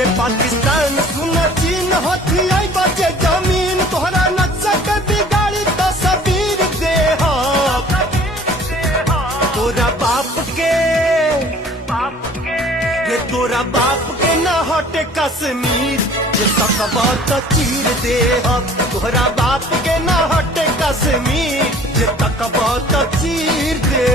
रे पाकिस्तान सुन चीन हथियाई बचे जमीन तोहरा नक्शा के बिगाड़ी तस्वीर दे तोरा बाप के रे तोरा बाप के न हटे कश्मीर जे तकबा त चीर दे तोहरा बाप के न हटे कश्मीर जे तकबा त चीर दे